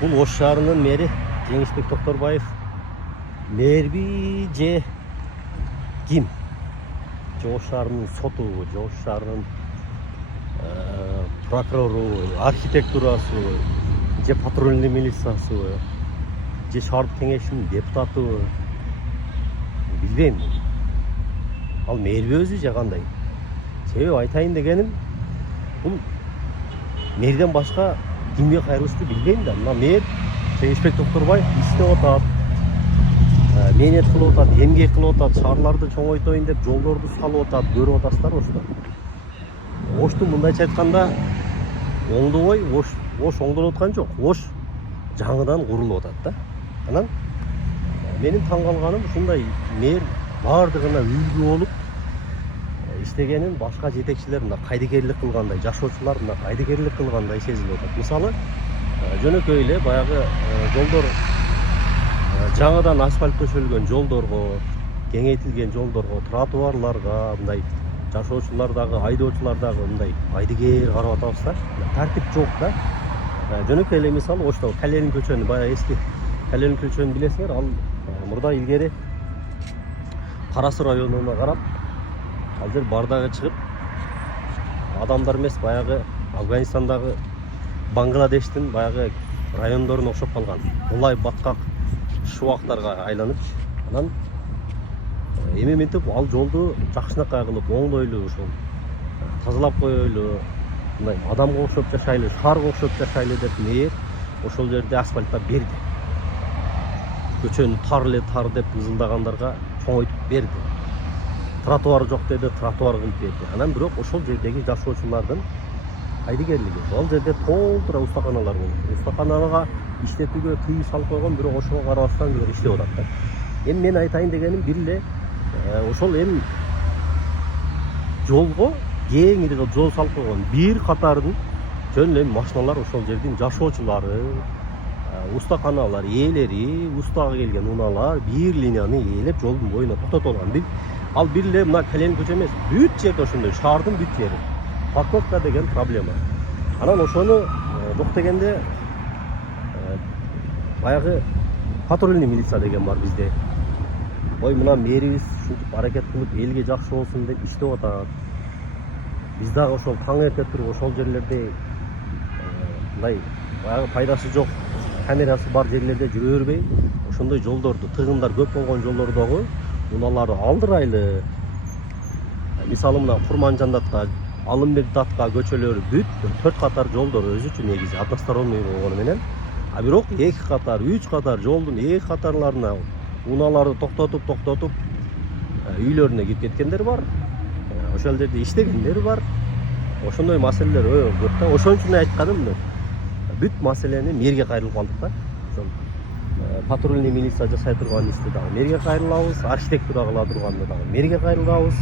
Бул Ош шаарынын мэри Жеңишбек Токторбаев мэрби же ким? Же Ош шаарынын соту, же Ош шаарынын прокурору, архитектурасы, же патрульный милициясы, же шаардык кеңешинин депутаты, билбейм. Ал мэрби өзү же кандай? Себеби айтайын дегеним, бул мэрден башка кимге кайрылышты билбейм да. Мына мэр Жеңишбек Токторбаев иштеп атат, мээнет кылып атат, эмгек кылып атат, шаарларды чоңойтоюн деп жолдорду салып атат, көрүп атасыздар Ошто. Ошту мындайча айтканда оңдобой, Ош оңдолуп аткан жок. Ош жаңыдан курулуп атат да. Анан менин таң калганым ушундай мэр баардыгына үлгү болуп иштегенин башка жетекчилер мына кайдыгерлик кылгандай, жашоочулар мына кайдыгерлик кылгандай сезилип атат. Мисалы, жөнөкөй эле баягы жолдор жаңыдан асфальт төшөлгөн жолдорго, кеңейтилген жолдорго, тротуарларга мындай жашоочулар дагы, айдоочулар дагы мындай кайдыгер карап атабыз да. Тартип жок да. Жөнөкөй эле мисалы Ошто Калелин көчөнү, баягы эски Калелин көчөнү билесиңер, ал мурда илгери Кара Суу районуна карап ал жер бардагы чыгып, адамдар эмес, баягы Афганистандагы, Бангладештин баягы райондоруна окшоп калган. Улай баткак шубактарга айланып, анан эми мынтип ал жолду жакшынакай кылып, оңдойлу, ошол тазалап коелу, мындай адамга окшоп жашайлы, шаарга окшоп жашайлы деп мэр ошол жерде асфальттап берди. Көчөнү тар эле тар деп ызылдагандарга чоңойтуп берди. Тротуар жок деди, тротуар кылып берди. Анан бирок ошол жердеги жашоочулардын кайдыгерлиги, ал жерде толтура устаканалар болду. Устаканага иштетүүгө тыюу салып койгон, бирок ошого карабастан бирок иштеп атат да. Эми мен айтайын дегеним бир эле ошол эми жолго кең кылып жол салып койгон бир катардын жөн эле машиналар ошол жердин жашоочулары, устаканалар ээлери, устага келген унаалар бир линияны ээлеп жолдун боюна токтотуп алган. Ал бир эле мына Калелин көчө эмес, бүт жерде ошондой, шаардын бүт жери. Парковка деген проблема. Анан ошону жок дегенде баягы патрульный милиция деген бар бизде. Ой, мына мэрибиз ушинтип аракет кылып элге жакшы болсун деп иштеп атат. Биз дагы ошол таң эрте туруп ошол жерлерде мындай баягы пайдасы жок камерасы бар жерлерде жүрө бербей, ошондой жолдорду, тыгындар көп болгон жолдордогу унааларды алдырайлы. Мисалы мына Курманжан датка, Алымбек датка көчөлөрү бүт 4 катар жолдор өзүчө негизи односторонний болгону менен, а бирок 2 катар, 3 катар жолдун 2 катарларына унааларды токтотуп үйлөрүнө кирип кеткендер бар. Ошол жерде иштегендер бар. Ошондой маселелер көп да. Ошон үчүн айтканым, бүт маселени мэрге кайрылып калдык да. Ошол патрульный милиция жасай турган ишти дагы мэрге кайрылабыз, архитектура кыла турганды дагы мэрге кайрылабыз.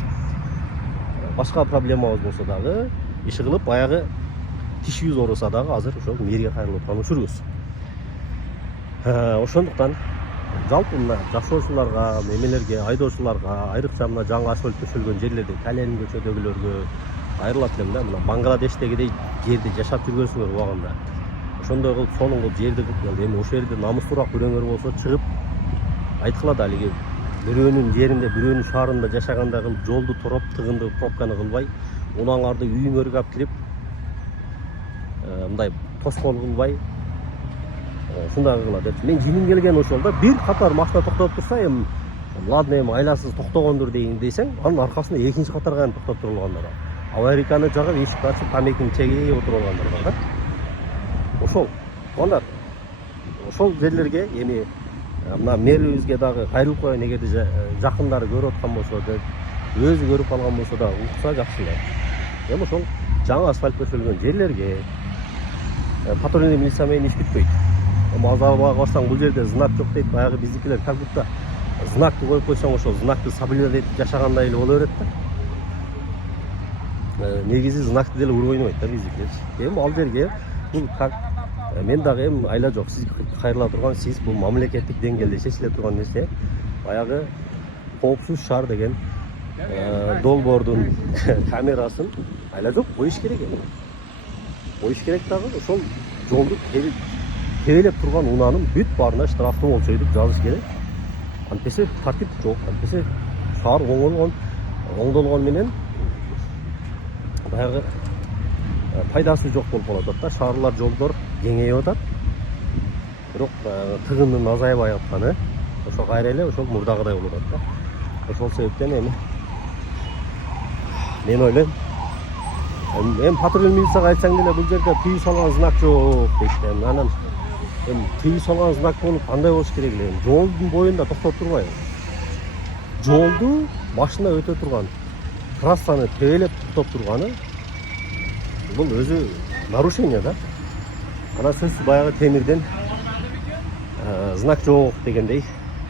Башка проблемабыз болсо дагы иши кылып баягы тишибиз ооруса дагы азыр ошол мэрге кайрылып аткан учурубуз. Ошондуктан жалпы мына жашоочуларга, эмелерге, айдоочуларга, айрыкча мына жаңы асфальт төшөлгөн жерлерде, Калелин көчөдөгүлөргө кайрылат элем да. Мына Бангладештегидей жерде жашап жүргөнсүңөр убагында. Ошондой кылып сонун кылып жерди кылып, эми ошол жерде намустуураак бирөөңөр болсо чыгып айткыла да, алиги бирөөнүн жеринде, бирөөнүн шаарында жашагандай кылып жолду туруп, тыгынды пробканы кылбай, унаңарды үйүңөргө алып кирип, мындай тоскоол кылбай, ушундай кыла деп. Мен жиним келген ошол да, бир катар машина токтоп турса, эми ладно, эми айласыз токтогондур дейин десең, анын аркасында экинчи катарга токтоп турулгандар бар. Аварийканы жагып, эшикти ачып, тамекини чегип отуруп алгандар бар да. Ошол, анар ошол жерлерге эми мына мэрибизге дагы кайрылып коеюн, эгерде жакындары көрүп аткан болсо деп, өзү көрүп калган болсо да укса жакшы эле. Эми ошол жаңы асфальт төшөлгөн жерлерге патрульный милиция менен иш бүтпөйт. Эми азабага барсаң, бул жерде знак жок дейт, баягы биздикилер как будто знакты коюп койсоң ошол знакты соблюдать этип жашагандай эле боло берет да. Негизи знакты деле уруп ойнобойт да биздикилер. Эми ал жерге бул как мен дагы эми айла жок, сиз кайрыла турган, сиз бул мамлекеттик деңгээлде чечиле турган нерсе, баягы коопсуз шаар деген долбоордун камерасын айла жок коюш керек эми. Коюш керек дагы, ошол жолду тебелеп турган унаанын бүт баарына штрафты болчу деп жазыш керек. Антесе тартип жок. Антесе шаар оңдолгон менен баягы пайдасы жок болуп калат да. Шаарлар, жолдор кеңейип атат. Бирок тыгындын азайбай атканы ошо кайра эле ошол мурдагыдай болуп атат да. Ошол себептен эми мен ойлойм, эми патруль милицияга айтсаң деле бул жерде тыюу салган знак жок дейт. Анан эми тыюу салган знак болуп кандай болуш керек эле? Жолдун боюнда токтоп турбай, жолду башына өтө турган, трассаны тебелеп токтоп турганы бул өзү нарушение да. Анан сөзсүз баягы темирден знак жок дегендей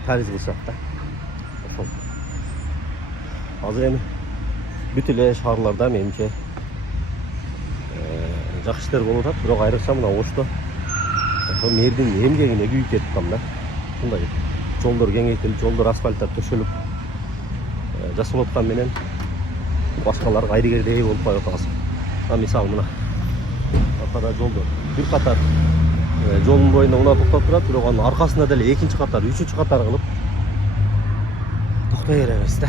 тариз кылышат да. Ошол. Азыр эми бүт эле шаарларда менимче жакшы иштер болуп атат, бирок айрыкча мына Ошто ошо мэрдин эмгегине күйүп кетип калам да. Мындай жолдор кеңейтилип, жолдор асфальттар төшөлүп жасалып аткан менен башкалар кайрыгердей болуп калып атабыз. Мисалы мына аркада жолдор бир катар жолдун боюнда унаа токтоп турат, бирок анын аркасында деле экинчи катар, үчүнчү катар кылып токтой беребиз да.